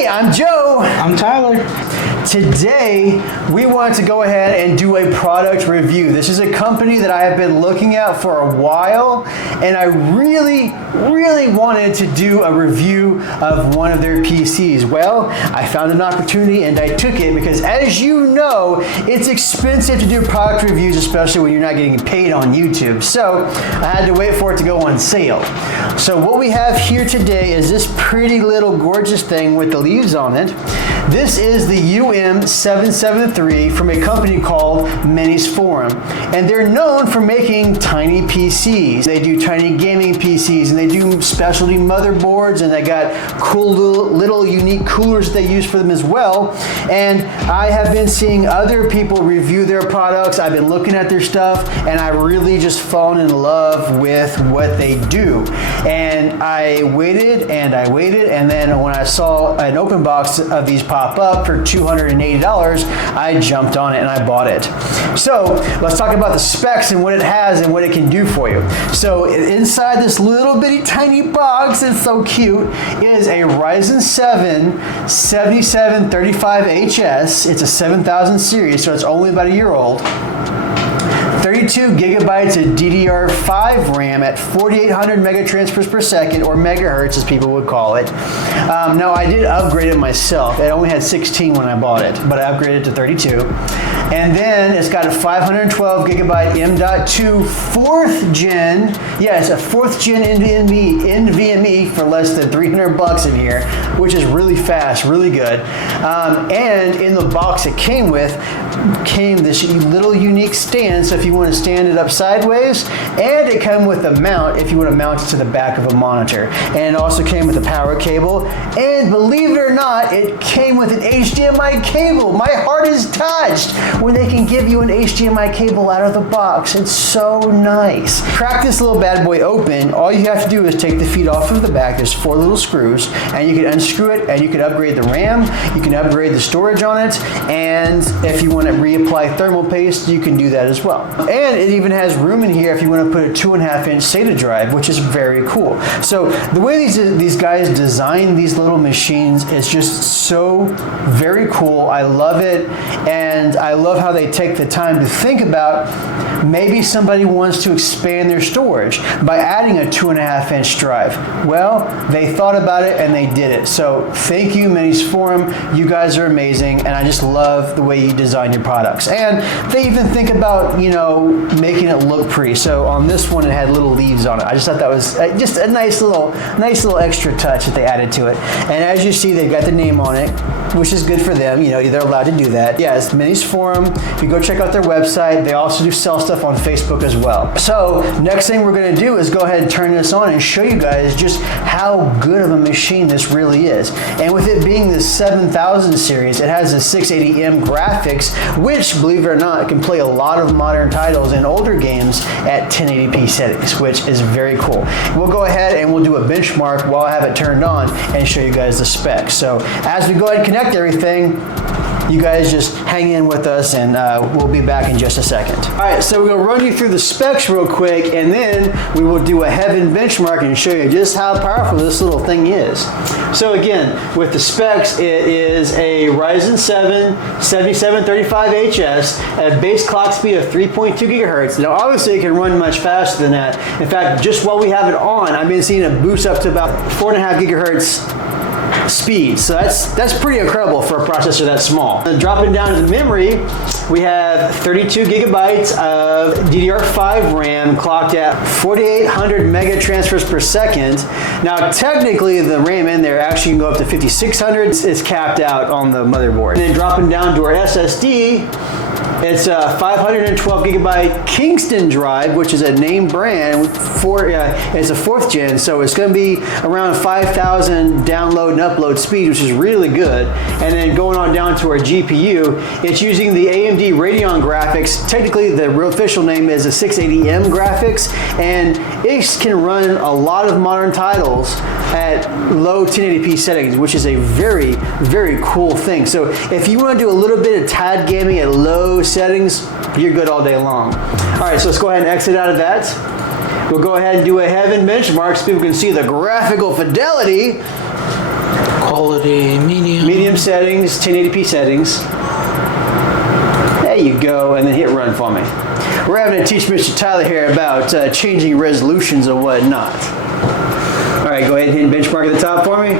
Hey, I'm Joe. I'm Tyler. Today, we want to go ahead and do a product review. This is a company that I have been looking at for a while, and I really wanted to do a review of one of their PCs. Well, I found an opportunity and I took it because, as you know, it's expensive to do product reviews, especially when you're not getting paid on YouTube. So I had to wait for it to go on sale. So what we have here today is this pretty little gorgeous thing with the leaves on it. This is the um773 from a company called Minisforum, and they're known for making tiny PCs. They do tiny gaming PCs, and they do specialty motherboards, and they got cool little unique coolers they use for them as well. And I have been seeing other people review their products. I've been looking at their stuff, and I really just fallen in love with what they do. And I waited, and then when I saw an open box of these pop up for $280, I jumped on it and I bought it. So let's talk about the specs and what it has and what it can do for you. So inside this little bitty tiny box, it's so cute, is a Ryzen 7 7735HS. It's a 7000 series, so it's only about a year old. 32 gigabytes of DDR5 RAM at 4800 megatransfers per second, or megahertz as people would call it. Now I did upgrade it myself. It only had 16 when I bought it, but I upgraded to 32. And then it's got a 512 gigabyte M.2 4th gen. Yeah, it's a 4th gen NVMe for less than $300 in here, which is really fast, really good. And in the box it came this little unique stand, so if you want to stand it up sideways, and it came with a mount if you want to mount it to the back of a monitor. And it also came with a power cable, and believe it or not, it came with an HDMI cable. My heart is touched when they can give you an HDMI cable out of the box. It's so nice. Crack this little bad boy open. All you have to do is take the feet off of the back. There's 4 little screws, and you can unscrew it, and you can upgrade the RAM, you can upgrade the storage on it, and if you want to reapply thermal paste, you can do that as well. And it even has room in here if you want to put a 2.5-inch SATA drive, which is very cool. So the way these guys design these little machines is just so very cool. I love it, and I love how they take the time to think about maybe somebody wants to expand their storage by adding a 2.5-inch drive. Well, they thought about it and they did it. So thank you, Minisforum. You guys are amazing, and I just love the way you design your products. And they even think about, you know, making it look pretty. So on this one, it had little leaves on it. I just thought that was just a nice little extra touch that they added to it. And as you see, they've got the name on it, which is good for them. You know, they're allowed to do that. Yeah, it's Minisforum. If you go check out their website, they also do sell stuff on Facebook as well. So next thing we're going to do is go ahead and turn this on and show you guys just how good of a machine this really is. And with it being the 7000 series, it has a 680M graphics, which, believe it or not, can play a lot of modern titles and older games at 1080p settings, which is very cool. We'll go ahead and we'll do a benchmark while I have it turned on and show you guys the specs. So as we go ahead and connect everything, you guys just hang in with us, and we'll be back in just a second. All right, so we're gonna run you through the specs real quick, and then we will do a heaven benchmark and show you just how powerful this little thing is. So again, with the specs, it is a Ryzen 7 7735HS at a base clock speed of 3.2 gigahertz. Now obviously it can run much faster than that. In fact, just while we have it on, I've been seeing it boost up to about 4.5 gigahertz speed. So that's pretty incredible for a processor that small. And dropping down to the memory, we have 32 gigabytes of DDR5 RAM clocked at 4800 megatransfers per second. Now technically the RAM in there actually can go up to 5600. It's capped out on the motherboard. And then dropping down to our SSD, it's a 512 gigabyte Kingston drive, which is a name brand. It's a 4th gen, so it's going to be around 5,000 download and upload speed, which is really good. And then going on down to our GPU, it's using the AMD Radeon graphics. Technically, the real official name is a 680M graphics, and it can run a lot of modern titles at low 1080p settings, which is a very, very cool thing. So if you want to do a little bit of TAD gaming at low settings, you're good all day long. All right, so let's go ahead and exit out of that. We'll go ahead and do a heaven benchmark so people can see the graphical fidelity, Quality, medium. Medium settings, 1080p settings. There you go, and then hit run for me. We're having to teach Mr. Tyler here about changing resolutions and whatnot. All right, go ahead and hit benchmark at the top for me.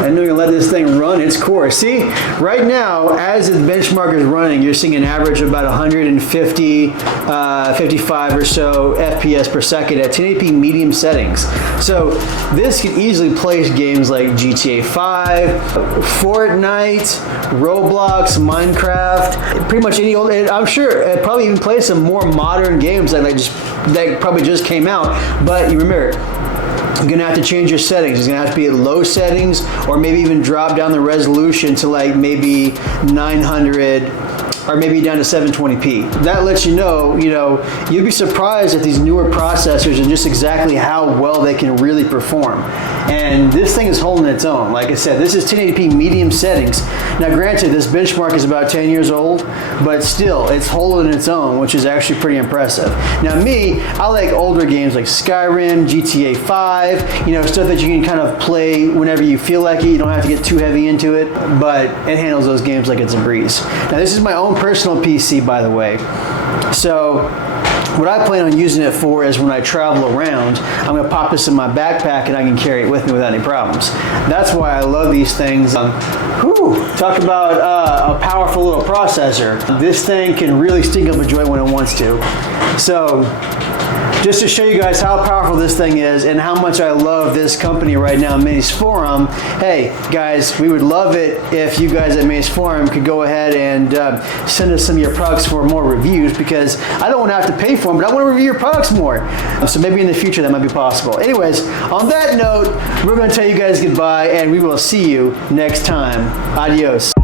I know you're gonna let this thing run its course. See, right now, as the benchmark is running, you're seeing an average of about 150, 55 or so FPS per second at 1080p medium settings. So this can easily place games like GTA 5, Fortnite, Roblox, Minecraft, pretty much any old, and I'm sure it probably even plays some more modern games that probably just came out, but you remember, you're gonna have to change your settings. It's gonna have to be at low settings, or maybe even drop down the resolution to like maybe 900, or maybe down to 720p. That lets you know, you'd be surprised at these newer processors and just exactly how well they can really perform. And this thing is holding its own. Like I said, this is 1080p medium settings. Now granted, this benchmark is about 10 years old, but still, it's holding its own, which is actually pretty impressive. Now me, I like older games like Skyrim, GTA 5, stuff that you can kind of play whenever you feel like it. You don't have to get too heavy into it, but it handles those games like it's a breeze. Now this is my own personal PC, by the way. So what I plan on using it for is when I travel around, I'm going to pop this in my backpack and I can carry it with me without any problems. That's why I love these things. Talk about a powerful little processor. This thing can really stink up a joint when it wants to. So just to show you guys how powerful this thing is and how much I love this company right now, Minisforum. Hey guys, we would love it if you guys at Minisforum could go ahead and send us some of your products for more reviews, because I don't want to have to pay for them, but I want to review your products more. So maybe in the future that might be possible. Anyways, on that note, we're going to tell you guys goodbye, and we will see you next time. Adios.